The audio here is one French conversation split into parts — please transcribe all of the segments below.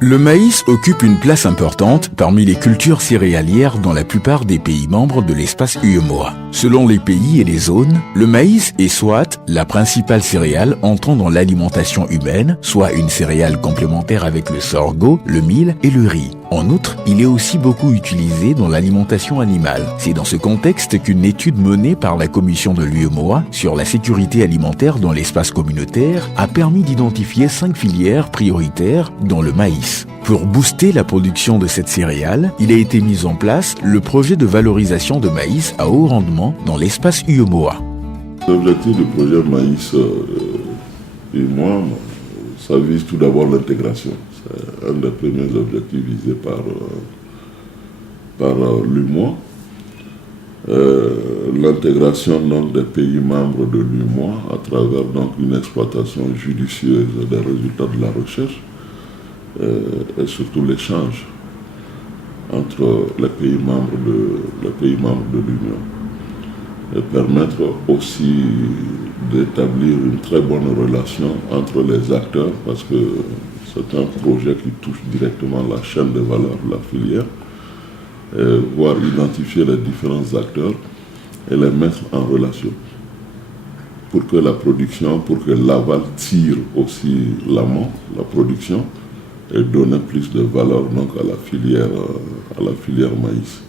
Le maïs occupe une place importante parmi les cultures céréalières dans la plupart des pays membres de l'espace UEMOA. Selon les pays et les zones, le maïs est soit la principale céréale entrant dans l'alimentation humaine, soit une céréale complémentaire avec le sorgho, le mil et le riz. En outre, il est aussi beaucoup utilisé dans l'alimentation animale. C'est dans ce contexte qu'une étude menée par la commission de l'UEMOA sur la sécurité alimentaire dans l'espace communautaire a permis d'identifier 5 filières prioritaires dans le maïs. Pour booster la production de cette céréale, il a été mis en place le projet de valorisation de maïs à haut rendement dans l'espace UEMOA. L'objectif du projet maïs UEMOA, ça vise tout d'abord l'intégration. C'est un des premiers objectifs visés par l'UEMOA. L'intégration donc, des pays membres de l'UEMOA à travers donc, une exploitation judicieuse des résultats de la recherche et surtout l'échange entre les pays membres de l'Union et permettre aussi d'établir une très bonne relation entre les acteurs parce que c'est un projet qui touche directement la chaîne de valeur de la filière, voire identifier les différents acteurs et les mettre en relation pour que la production, pour que l'aval tire aussi l'amont, la production, et donner plus de valeur donc, à la filière maïs.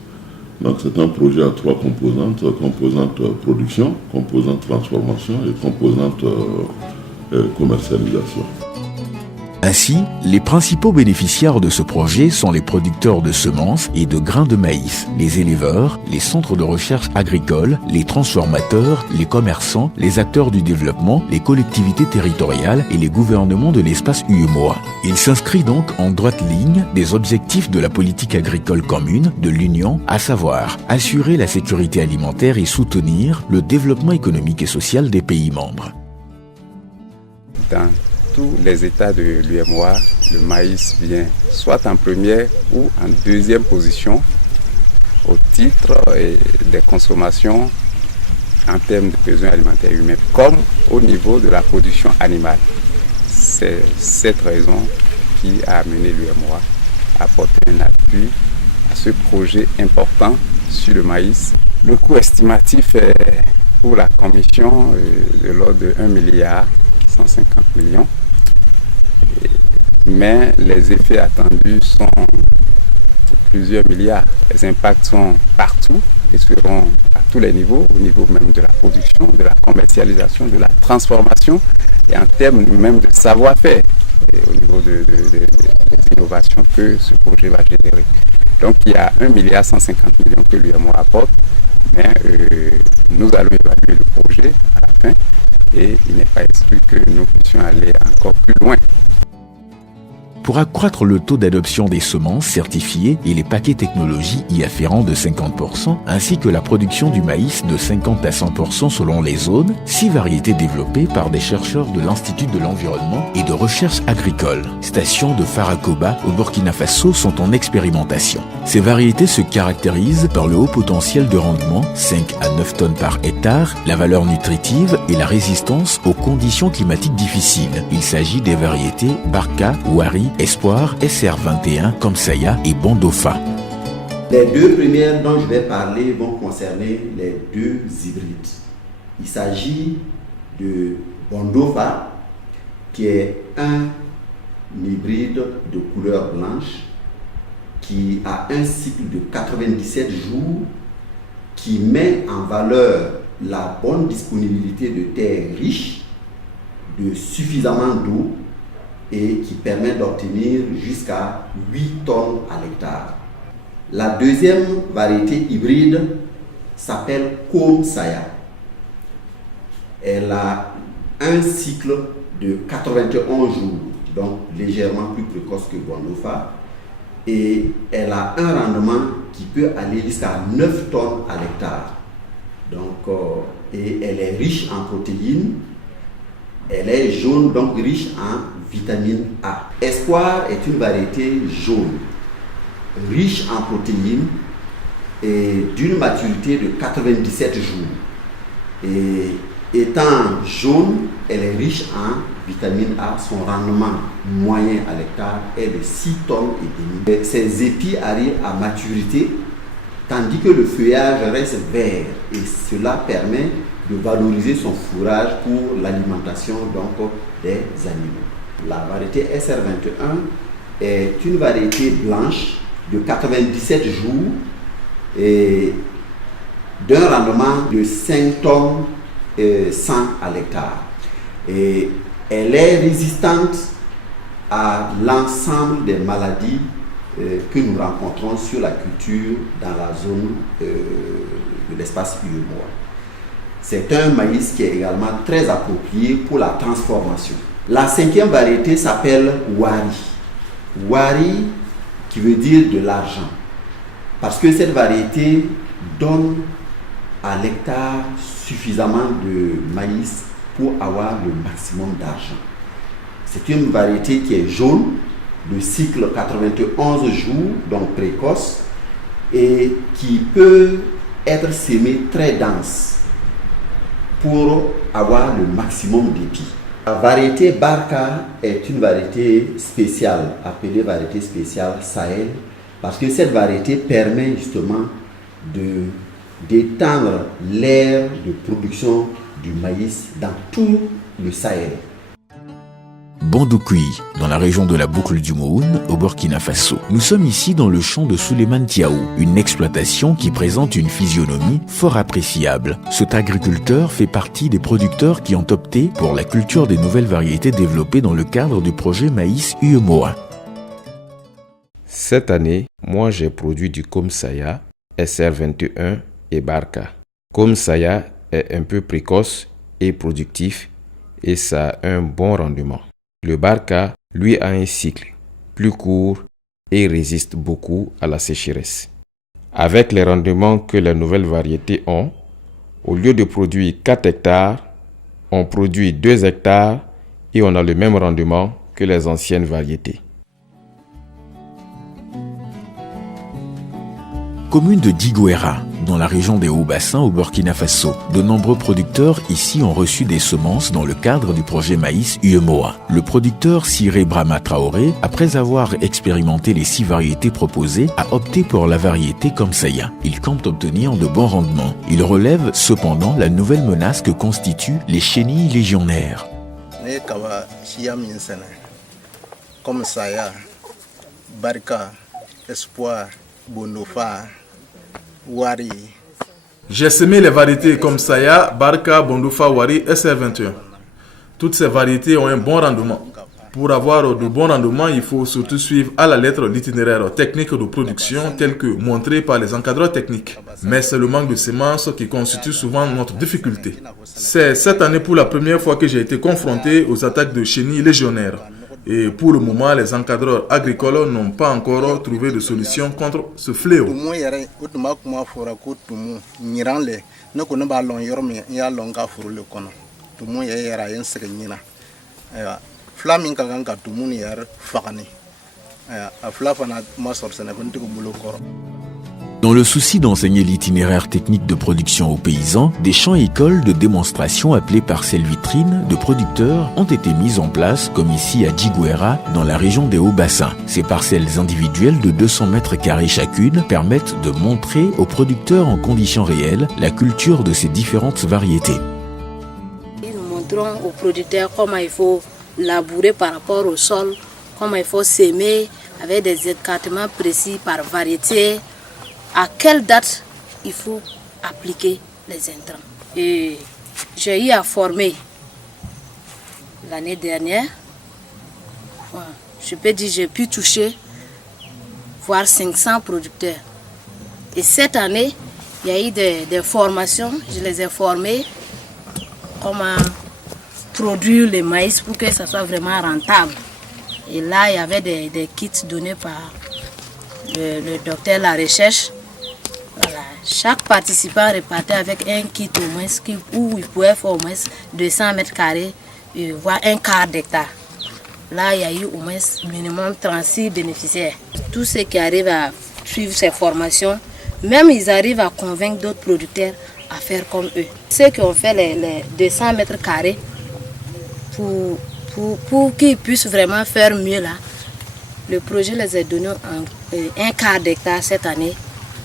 Donc c'est un projet à 3 composantes, composante production, composante transformation et composante commercialisation. Ainsi, les principaux bénéficiaires de ce projet sont les producteurs de semences et de grains de maïs, les éleveurs, les centres de recherche agricoles, les transformateurs, les commerçants, les acteurs du développement, les collectivités territoriales et les gouvernements de l'espace UEMOA. Il s'inscrit donc en droite ligne des objectifs de la politique agricole commune de l'Union, à savoir assurer la sécurité alimentaire et soutenir le développement économique et social des pays membres. Dans tous les États de l'UEMOA, le maïs vient soit en première ou en deuxième position au titre des consommations en termes de besoins alimentaires humains, comme au niveau de la production animale. C'est cette raison qui a amené l'UEMOA à apporter un appui à ce projet important sur le maïs. Le coût estimatif est pour la commission de l'ordre de 1,150 milliard. Mais les effets attendus sont plusieurs milliards. Les impacts sont partout et seront à tous les niveaux, au niveau même de la production, de la commercialisation, de la transformation et en termes même de savoir-faire et au niveau des innovations que ce projet va générer. Donc il y a 1,150 milliard que l'UEMOA apporte, mais nous allons évaluer le projet à la fin et il n'est pas exclu que nous puissions aller encore plus loin. Pour accroître le taux d'adoption des semences certifiées et les paquets technologies y afférents de 50%, ainsi que la production du maïs de 50 à 100% selon les zones, 6 variétés développées par des chercheurs de l'Institut de l'environnement et de recherche agricole. Stations de Farakoba au Burkina Faso sont en expérimentation. Ces variétés se caractérisent par le haut potentiel de rendement, 5 à 9 tonnes par hectare, la valeur nutritive et la résistance aux conditions climatiques difficiles. Il s'agit des variétés Barka, Wari, Espoir, SR21, Kamsaya et Bondofa. Les 2 premières dont je vais parler vont concerner les 2 hybrides. Il s'agit de Bondofa, qui est un hybride de couleur blanche, qui a un cycle de 97 jours, qui met en valeur la bonne disponibilité de terres riches, de suffisamment d'eau, et qui permet d'obtenir jusqu'à 8 tonnes à l'hectare. La deuxième variété hybride s'appelle Kamsaya. Elle a un cycle de 91 jours, donc légèrement plus précoce que Bondofa, et elle a un rendement qui peut aller jusqu'à 9 tonnes à l'hectare. Donc, et elle est riche en protéines, elle est jaune, donc riche en vitamine A. Espoir est une variété jaune, riche en protéines et d'une maturité de 97 jours. Et Étant jaune, elle est riche en vitamine A. Son rendement moyen à l'hectare est de 6 tonnes et demi. Ses épis arrivent à maturité, tandis que le feuillage reste vert. Et cela permet de valoriser son fourrage pour l'alimentation donc des animaux. La variété SR21 est une variété blanche de 97 jours et d'un rendement de 5 tonnes 100 à l'hectare. Et elle est résistante à l'ensemble des maladies que nous rencontrons sur la culture dans la zone de l'espace UEMOA. C'est un maïs qui est également très approprié pour la transformation. La 5e variété s'appelle Wari. Wari qui veut dire de l'argent. Parce que cette variété donne à l'hectare suffisamment de maïs pour avoir le maximum d'argent. C'est une variété qui est jaune, de cycle 91 jours, donc précoce, et qui peut être sémée très dense pour avoir le maximum d'épis. La variété Barca est une variété spéciale, appelée variété spéciale Sahel, parce que cette variété permet justement d'étendre l'aire de production du maïs dans tout le Sahel. Bandoukoui, dans la région de la boucle du Mohoun, au Burkina Faso. Nous sommes ici dans le champ de Souleymane Tiaou, une exploitation qui présente une physionomie fort appréciable. Cet agriculteur fait partie des producteurs qui ont opté pour la culture des nouvelles variétés développées dans le cadre du projet Maïs UEMOA. Cette année, moi j'ai produit du Komsaya, SR21 et Barca. Komsaya est un peu précoce et productif et ça a un bon rendement. Le Barca, lui, a un cycle plus court et résiste beaucoup à la sécheresse. Avec les rendements que les nouvelles variétés ont, au lieu de produire 4 hectares, on produit 2 hectares et on a le même rendement que les anciennes variétés. Commune de Diguera, dans la région des Hauts-Bassins au Burkina Faso. De nombreux producteurs ici ont reçu des semences dans le cadre du projet Maïs UEMOA. Le producteur Siré Brahma Traoré, après avoir expérimenté les 6 variétés proposées, a opté pour la variété Komsaya. Il compte obtenir de bons rendements. Il relève cependant la nouvelle menace que constituent les chenilles légionnaires. Komsaya, Barca, Espoir, Bondofa, Wari. J'ai semé les variétés comme Saya, Barca, Bondofa, Wari et SR21. Toutes ces variétés ont un bon rendement. Pour avoir de bons rendements, il faut surtout suivre à la lettre l'itinéraire technique de production tel que montré par les encadreurs techniques. Mais c'est le manque de semences qui constitue souvent notre difficulté. C'est cette année pour la première fois que j'ai été confronté aux attaques de chenilles légionnaires. Et pour le moment, les encadreurs agricoles n'ont pas encore trouvé de solution contre ce fléau. Dans le souci d'enseigner l'itinéraire technique de production aux paysans, des champs-écoles de démonstration appelés parcelles vitrines de producteurs ont été mises en place, comme ici à Diguera, dans la région des Hauts-Bassins. Ces parcelles individuelles de 200 mètres carrés chacune permettent de montrer aux producteurs en conditions réelles la culture de ces différentes variétés. Nous montrons aux producteurs comment il faut labourer par rapport au sol, comment il faut s'aimer avec des écartements précis par variété, à quelle date il faut appliquer les intrants. Et j'ai eu à former l'année dernière. Je peux dire que j'ai pu toucher voire 500 producteurs. Et cette année, il y a eu des formations, je les ai formés comment produire le maïs pour que ça soit vraiment rentable. Et là, il y avait des kits donnés par le docteur La Recherche. Voilà. Chaque participant repartait avec un kit au moins où il pouvait faire au moins 200 mètres carrés, voire un quart d'hectare. Là, il y a eu au moins minimum 36 bénéficiaires. Tous ceux qui arrivent à suivre ces formations, même ils arrivent à convaincre d'autres producteurs à faire comme eux. Ceux qui ont fait les 200 mètres carrés, pour qu'ils puissent vraiment faire mieux là, le projet les a donné un quart d'hectare cette année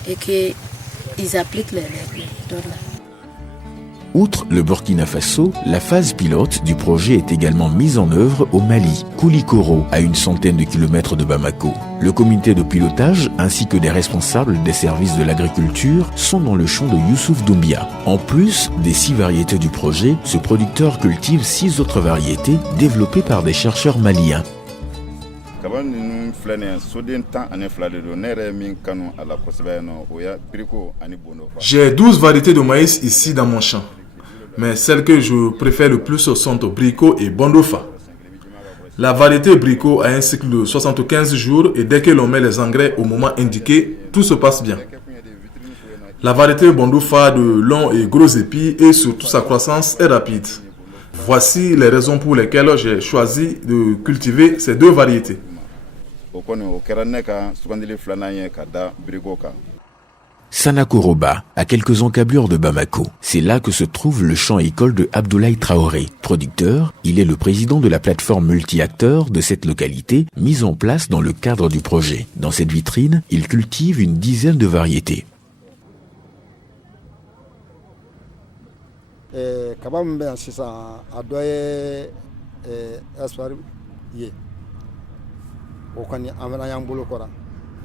et qu'ils appliquent les dons là. Outre le Burkina Faso, la phase pilote du projet est également mise en œuvre au Mali, Koulikoro, à une centaine de kilomètres de Bamako. Le comité de pilotage ainsi que des responsables des services de l'agriculture sont dans le champ de Youssouf Doumbia. En plus des 6 variétés du projet, ce producteur cultive 6 autres variétés développées par des chercheurs maliens. J'ai 12 variétés de maïs ici dans mon champ. Mais celles que je préfère le plus sont Brico et Bondofa. La variété Brico a un cycle de 75 jours et dès que l'on met les engrais au moment indiqué, tout se passe bien. La variété Bondofa a de longs et gros épis et surtout sa croissance est rapide. Voici les raisons pour lesquelles j'ai choisi de cultiver ces 2 variétés. Sanakoroba, à quelques encablures de Bamako. C'est là que se trouve le champ-école de Abdoulaye Traoré. Producteur, il est le président de la plateforme multi-acteurs de cette localité, mise en place dans le cadre du projet. Dans cette vitrine, il cultive une dizaine de variétés.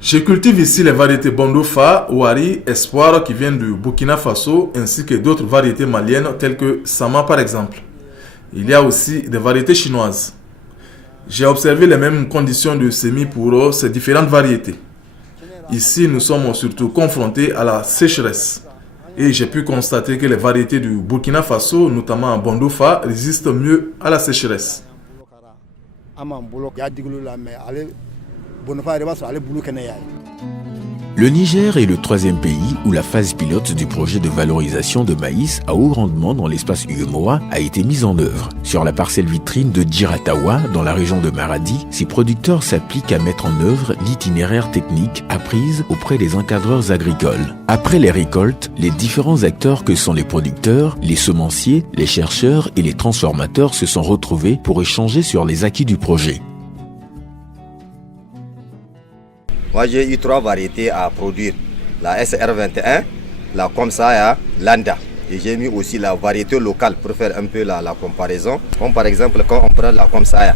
Je cultive ici les variétés Bondofa, Wari, Espoir qui viennent du Burkina Faso ainsi que d'autres variétés maliennes telles que Sama par exemple. Il y a aussi des variétés chinoises. J'ai observé les mêmes conditions de semis pour ces différentes variétés. Ici, nous sommes surtout confrontés à la sécheresse. Et j'ai pu constater que les variétés du Burkina Faso, notamment Bondofa, résistent mieux à la sécheresse. Le Niger est le 3e pays où la phase pilote du projet de valorisation de maïs à haut rendement dans l'espace UEMOA a été mise en œuvre. Sur la parcelle vitrine de Djiratawa, dans la région de Maradi, ces producteurs s'appliquent à mettre en œuvre l'itinéraire technique apprise auprès des encadreurs agricoles. Après les récoltes, les différents acteurs que sont les producteurs, les semenciers, les chercheurs et les transformateurs se sont retrouvés pour échanger sur les acquis du projet. Moi, j'ai eu 3 variétés à produire. La SR21, la Komsaya, l'Anda. Et j'ai mis aussi la variété locale pour faire un peu la comparaison. Comme par exemple, quand on prend la Komsaya,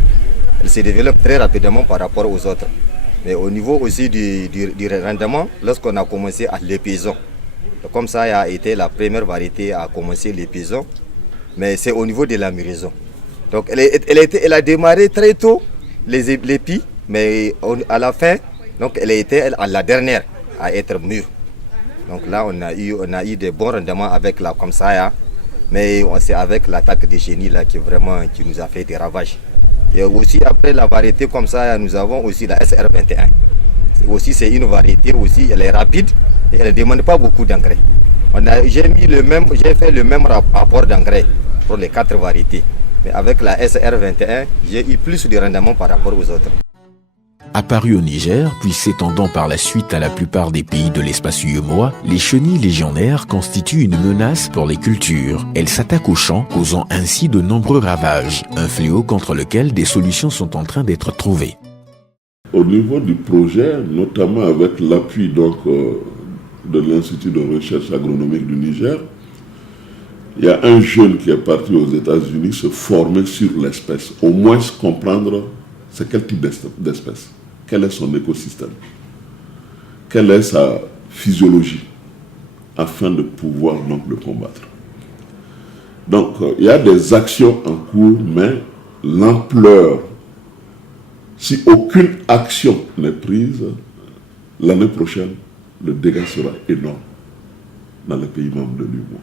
elle se développe très rapidement par rapport aux autres. Mais au niveau aussi du rendement, lorsqu'on a commencé à l'épaison, la Komsaya a été la première variété à commencer l'épaison. Mais c'est au niveau de la mûraison. Donc elle a démarré très tôt, les épis, mais à la fin, donc elle était la dernière à être mûre. Donc là on a eu des bons rendements avec la Komsaya, mais c'est avec l'attaque des chenilles là qui nous a fait des ravages. Et aussi après la variété Komsaya, nous avons aussi la SR21. C'est une variété aussi, elle est rapide et elle ne demande pas beaucoup d'engrais. J'ai fait le même rapport d'engrais pour les 4 variétés. Mais avec la SR21, j'ai eu plus de rendement par rapport aux autres. Apparues au Niger, puis s'étendant par la suite à la plupart des pays de l'espace UEMOA, les chenilles légionnaires constituent une menace pour les cultures. Elles s'attaquent aux champs, causant ainsi de nombreux ravages, un fléau contre lequel des solutions sont en train d'être trouvées. Au niveau du projet, notamment avec l'appui de l'Institut de recherche agronomique du Niger, il y a un jeune qui est parti aux États-Unis se former sur l'espèce, au moins comprendre c'est quel type d'espèce, quel est son écosystème, quelle est sa physiologie, afin de pouvoir donc le combattre. Donc il y a des actions en cours, mais l'ampleur, si aucune action n'est prise, l'année prochaine, le dégât sera énorme dans les pays membres de l'UEMOA.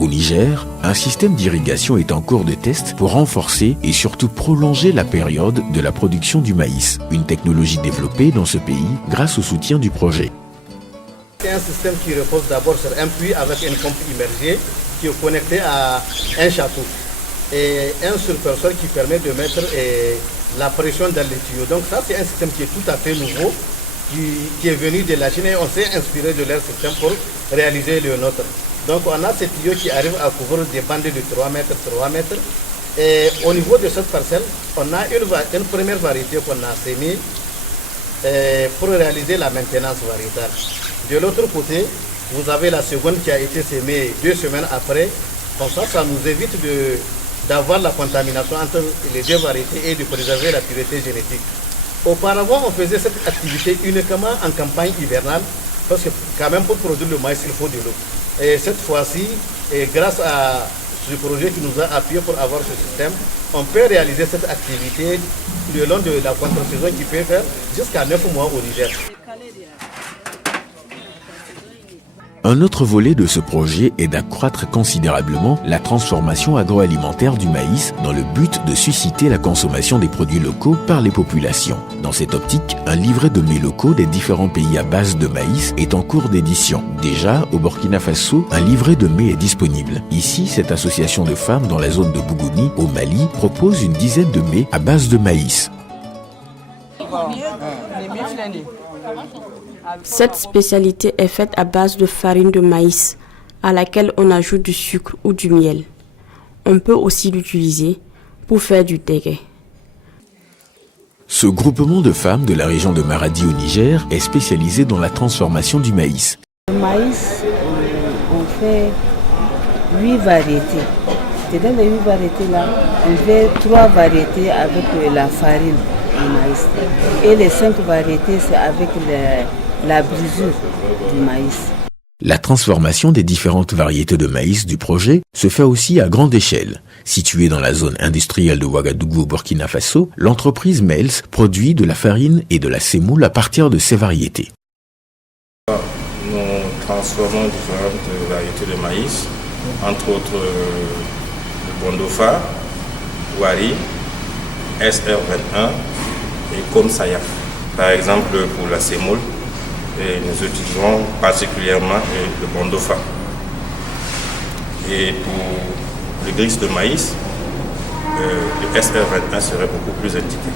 Au Niger, un système d'irrigation est en cours de test pour renforcer et surtout prolonger la période de la production du maïs, une technologie développée dans ce pays grâce au soutien du projet. C'est un système qui repose d'abord sur un puits avec une pompe immergée qui est connectée à un château et un surperceur qui permet de mettre la pression dans les tuyaux. Donc ça, c'est un système qui est tout à fait nouveau, qui est venu de la Chine et on s'est inspiré de leur système pour réaliser le nôtre. Donc on a ces tuyaux qui arrivent à couvrir des bandes de 3 mètres, 3 mètres. Et au niveau de cette parcelle, on a une première variété qu'on a sémée pour réaliser la maintenance variétale. De l'autre côté, vous avez la seconde qui a été sémée 2 semaines après. Comme ça nous évite d'avoir la contamination entre les deux variétés et de préserver la pureté génétique. Auparavant, on faisait cette activité uniquement en campagne hivernale, parce que quand même pour produire le maïs, il faut de l'eau. Et cette fois-ci, grâce à ce projet qui nous a appuyé pour avoir ce système, on peut réaliser cette activité le long de la contre-saison qui peut faire jusqu'à 9 mois au Niger. Un autre volet de ce projet est d'accroître considérablement la transformation agroalimentaire du maïs dans le but de susciter la consommation des produits locaux par les populations. Dans cette optique, un livret de mets locaux des différents pays à base de maïs est en cours d'édition. Déjà, au Burkina Faso, un livret de mets est disponible. Ici, cette association de femmes dans la zone de Bougouni, au Mali, propose une dizaine de mets à base de maïs. Cette spécialité est faite à base de farine de maïs, à laquelle on ajoute du sucre ou du miel. On peut aussi l'utiliser pour faire du dégué. Ce groupement de femmes de la région de Maradi au Niger est spécialisé dans la transformation du maïs. Le maïs, on fait 8 variétés. Et dans les 8 variétés-là, on fait 3 variétés avec la farine du maïs. Et les 5 variétés, c'est avec la brisure du maïs. La transformation des différentes variétés de maïs du projet se fait aussi à grande échelle. Située dans la zone industrielle de Ouagadougou au Burkina Faso, l'entreprise Mels produit de la farine et de la semoule à partir de ces variétés. Nous transformons différentes variétés de maïs, entre autres le Bondofa, Wari, SR21 et Komsaya. Par exemple, pour la semoule, et nous utilisons particulièrement le Bondofa. Et pour le grix de maïs, le SR21 serait beaucoup plus indiqué.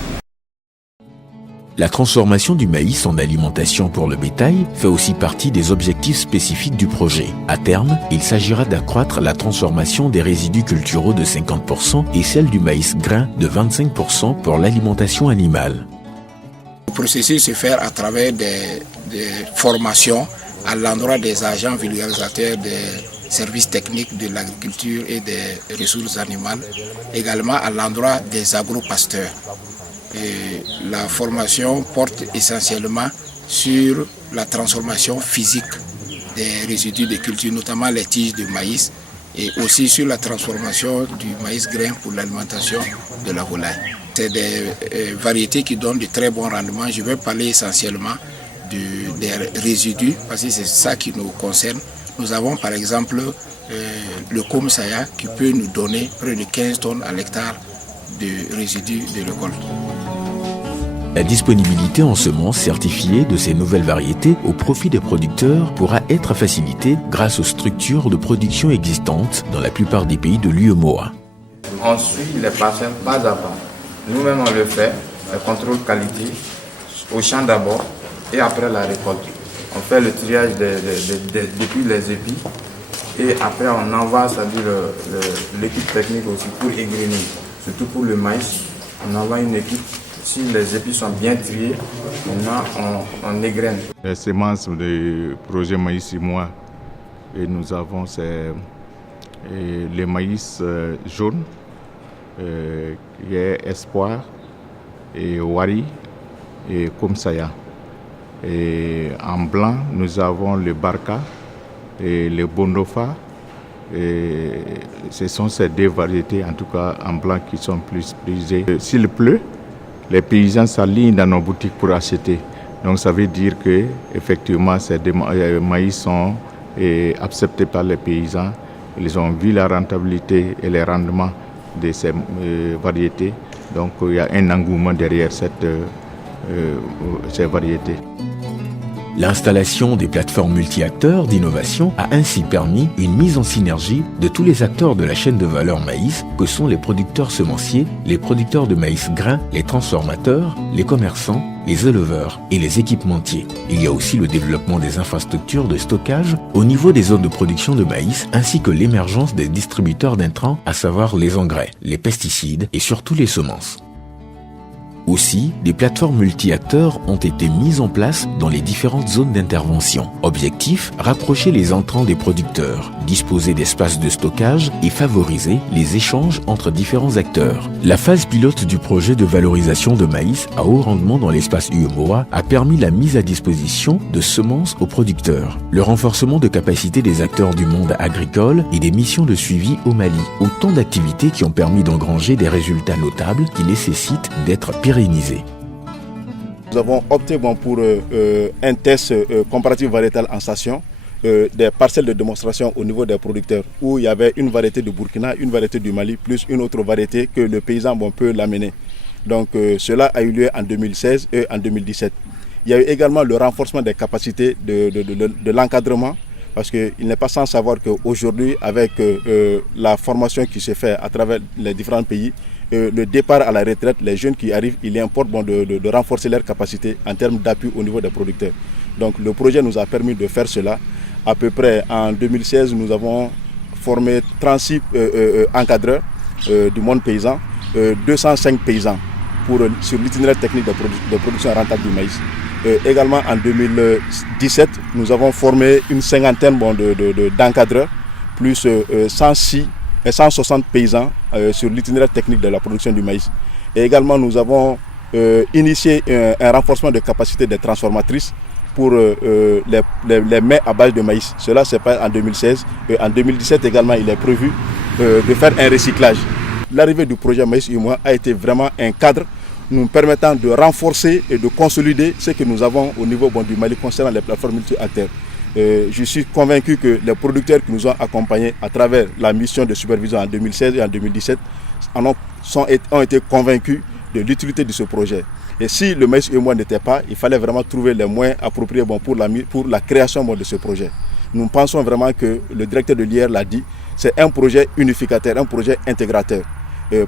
La transformation du maïs en alimentation pour le bétail fait aussi partie des objectifs spécifiques du projet. À terme, il s'agira d'accroître la transformation des résidus culturaux de 50% et celle du maïs grain de 25% pour l'alimentation animale. Le processus se fait à travers des formations à l'endroit des agents vulgarisateurs des services techniques de l'agriculture et des ressources animales, également à l'endroit des agro-pasteurs. Et la formation porte essentiellement sur la transformation physique des résidus de culture, notamment les tiges de maïs, et aussi sur la transformation du maïs grain pour l'alimentation de la volaille. C'est des variétés qui donnent de très bons rendements. Je vais parler essentiellement des résidus, parce que c'est ça qui nous concerne. Nous avons par exemple le Komsaya qui peut nous donner près de 15 tonnes à l'hectare de résidus de récolte. La disponibilité en semences certifiées de ces nouvelles variétés au profit des producteurs pourra être facilitée grâce aux structures de production existantes dans la plupart des pays de l'UEMOA. On suit les parcelles pas à pas. Nous-mêmes on le fait, le contrôle qualité, au champ d'abord et après la récolte. On fait le triage depuis les épis et après on envoie, c'est-à-dire l'équipe technique aussi pour égrainer, surtout pour le maïs. On envoie une équipe, si les épis sont bien triés, maintenant on égraine. Les semences du projet Maïs et moi, et nous avons les maïs jaunes, qui est Espoir, et Wari, et Komsaya. Et en blanc, nous avons le Barka et le Bondofa. Et ce sont ces deux variétés, en tout cas en blanc, qui sont plus prisées. S'il pleut, les paysans s'alignent dans nos boutiques pour acheter. Donc ça veut dire que effectivement, ces maïs sont acceptés par les paysans. Ils ont vu la rentabilité et les rendements de ces variétés. Donc il y a un engouement derrière ces variétés. L'installation des plateformes multi-acteurs d'innovation a ainsi permis une mise en synergie de tous les acteurs de la chaîne de valeur maïs, que sont les producteurs semenciers, les producteurs de maïs grain, les transformateurs, les commerçants, les éleveurs et les équipementiers. Il y a aussi le développement des infrastructures de stockage au niveau des zones de production de maïs, ainsi que l'émergence des distributeurs d'intrants, à savoir les engrais, les pesticides et surtout les semences. Aussi, des plateformes multi-acteurs ont été mises en place dans les différentes zones d'intervention. Objectif, rapprocher les entrants des producteurs, disposer d'espaces de stockage et favoriser les échanges entre différents acteurs. La phase pilote du projet de valorisation de maïs à haut rendement dans l'espace UEMOA a permis la mise à disposition de semences aux producteurs, le renforcement de capacités des acteurs du monde agricole et des missions de suivi au Mali. Autant d'activités qui ont permis d'engranger des résultats notables qui nécessitent d'être pérennisés. Nous avons opté pour un test comparatif variétal en station, des parcelles de démonstration au niveau des producteurs, où il y avait une variété du Burkina, une variété du Mali, plus une autre variété que le paysan peut l'amener. Donc cela a eu lieu en 2016 et en 2017. Il y a eu également le renforcement des capacités de l'encadrement, parce qu'il n'est pas sans savoir qu'aujourd'hui, avec la formation qui se fait à travers les différents pays, le départ à la retraite, les jeunes qui arrivent, il importe de renforcer leurs capacités en termes d'appui au niveau des producteurs. Donc le projet nous a permis de faire cela. À peu près en 2016, nous avons formé 36 encadreurs du monde paysan, 205 paysans sur l'itinéraire technique de production rentable du maïs. Également en 2017, nous avons formé une cinquantaine d'encadreurs, plus 160 paysans sur l'itinéraire technique de la production du maïs. Et également, nous avons initié un renforcement de capacité des transformatrices pour les mets à base de maïs. Cela se passe en 2016. Et en 2017 également, il est prévu de faire un recyclage. L'arrivée du projet Maïs UEMOA a été vraiment un cadre nous permettant de renforcer et de consolider ce que nous avons au niveau du Mali concernant les plateformes multi-acteurs. Je suis convaincu que les producteurs qui nous ont accompagnés à travers la mission de supervision en 2016 et en 2017 ont été convaincus de l'utilité de ce projet. Et si le Maïs UEMOA n'était pas, il fallait vraiment trouver les moyens appropriés pour la création de ce projet. Nous pensons vraiment que le directeur de l'IR l'a dit, c'est un projet unificateur, un projet intégrateur.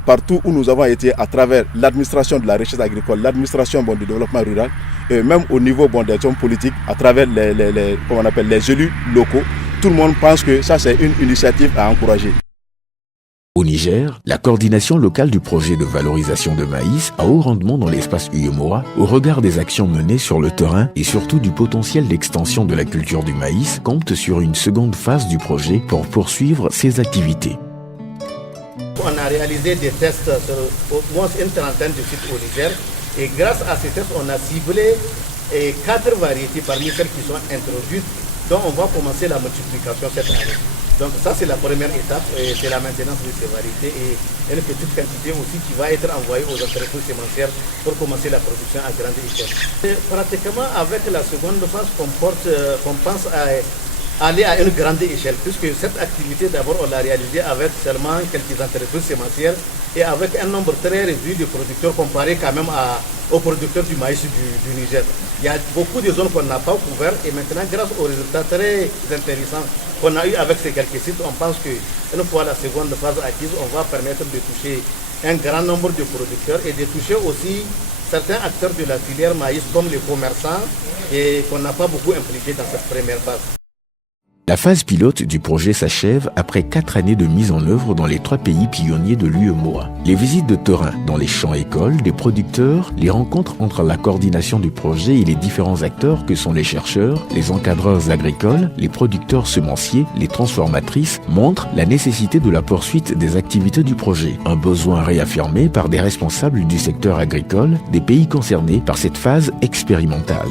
Partout où nous avons été à travers l'administration de la recherche agricole, l'administration du développement rural, et même au niveau des hommes politiques, à travers les élus locaux, tout le monde pense que ça c'est une initiative à encourager. Au Niger, la coordination locale du projet de valorisation de maïs à haut rendement dans l'espace UEMOA, au regard des actions menées sur le terrain et surtout du potentiel d'extension de la culture du maïs, compte sur une seconde phase du projet pour poursuivre ses activités. On a réalisé des tests sur au moins une trentaine de sites au Niger et grâce à ces tests, on a ciblé 4 variétés parmi celles qui sont introduites dont on va commencer la multiplication cette année. Donc ça c'est la première étape, c'est la maintenance de ces variétés et une petite quantité aussi qui va être envoyée aux entreprises sémencières pour commencer la production à grande échelle. Et pratiquement avec la seconde phase, qu'on pense à aller à une grande échelle, puisque cette activité d'abord on l'a réalisée avec seulement quelques entreprises sémencières et avec un nombre très réduit de producteurs comparé quand même aux producteurs du maïs du Niger. Il y a beaucoup de zones qu'on n'a pas couvertes et maintenant grâce aux résultats très intéressants qu'on a eu avec ces quelques sites, on pense qu'une fois la seconde phase acquise, on va permettre de toucher un grand nombre de producteurs et de toucher aussi certains acteurs de la filière maïs comme les commerçants et qu'on n'a pas beaucoup impliqués dans cette première phase. La phase pilote du projet s'achève après 4 années de mise en œuvre dans les 3 pays pionniers de l'UEMOA. Les visites de terrain dans les champs-écoles des producteurs, les rencontres entre la coordination du projet et les différents acteurs que sont les chercheurs, les encadreurs agricoles, les producteurs semenciers, les transformatrices montrent la nécessité de la poursuite des activités du projet. Un besoin réaffirmé par des responsables du secteur agricole des pays concernés par cette phase expérimentale.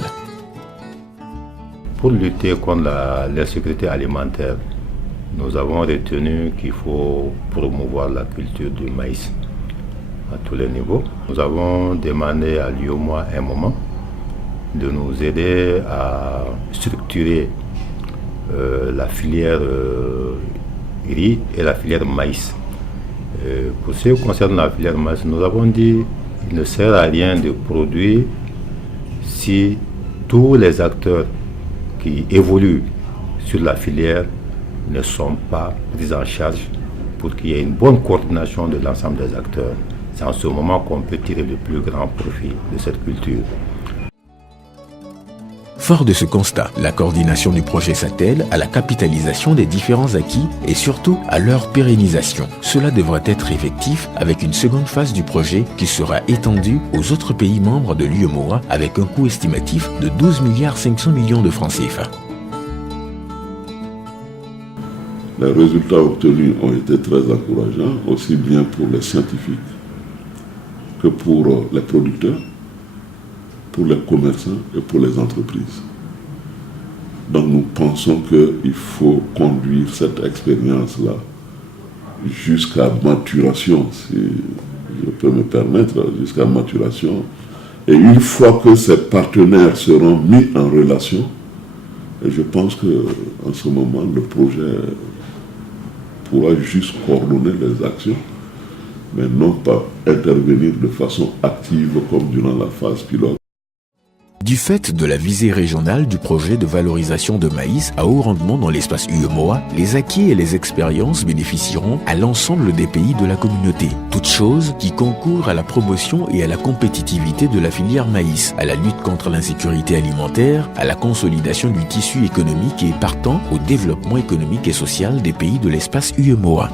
Pour lutter contre l'insécurité alimentaire, nous avons retenu qu'il faut promouvoir la culture du maïs à tous les niveaux. Nous avons demandé à l'UEMOA un moment de nous aider à structurer la filière riz et la filière maïs. Pour ce qui concerne la filière maïs, nous avons dit qu'il ne sert à rien de produire si tous les acteurs qui évoluent sur la filière ne sont pas prises en charge pour qu'il y ait une bonne coordination de l'ensemble des acteurs. C'est en ce moment qu'on peut tirer le plus grand profit de cette culture. Fort de ce constat, la coordination du projet s'attelle à la capitalisation des différents acquis et surtout à leur pérennisation. Cela devrait être effectif avec une seconde phase du projet qui sera étendue aux autres pays membres de l'UEMOA avec un coût estimatif de 12,5 milliards de francs CFA. Les résultats obtenus ont été très encourageants, aussi bien pour les scientifiques que pour les producteurs, pour les commerçants et pour les entreprises. Donc nous pensons qu'il faut conduire cette expérience-là jusqu'à maturation, si je peux me permettre, jusqu'à maturation. Et une fois que ces partenaires seront mis en relation, et je pense qu'en ce moment, le projet pourra juste coordonner les actions, mais non pas intervenir de façon active comme durant la phase pilote. Du fait de la visée régionale du projet de valorisation de maïs à haut rendement dans l'espace UEMOA, les acquis et les expériences bénéficieront à l'ensemble des pays de la communauté. Toutes choses qui concourent à la promotion et à la compétitivité de la filière maïs, à la lutte contre l'insécurité alimentaire, à la consolidation du tissu économique et partant au développement économique et social des pays de l'espace UEMOA.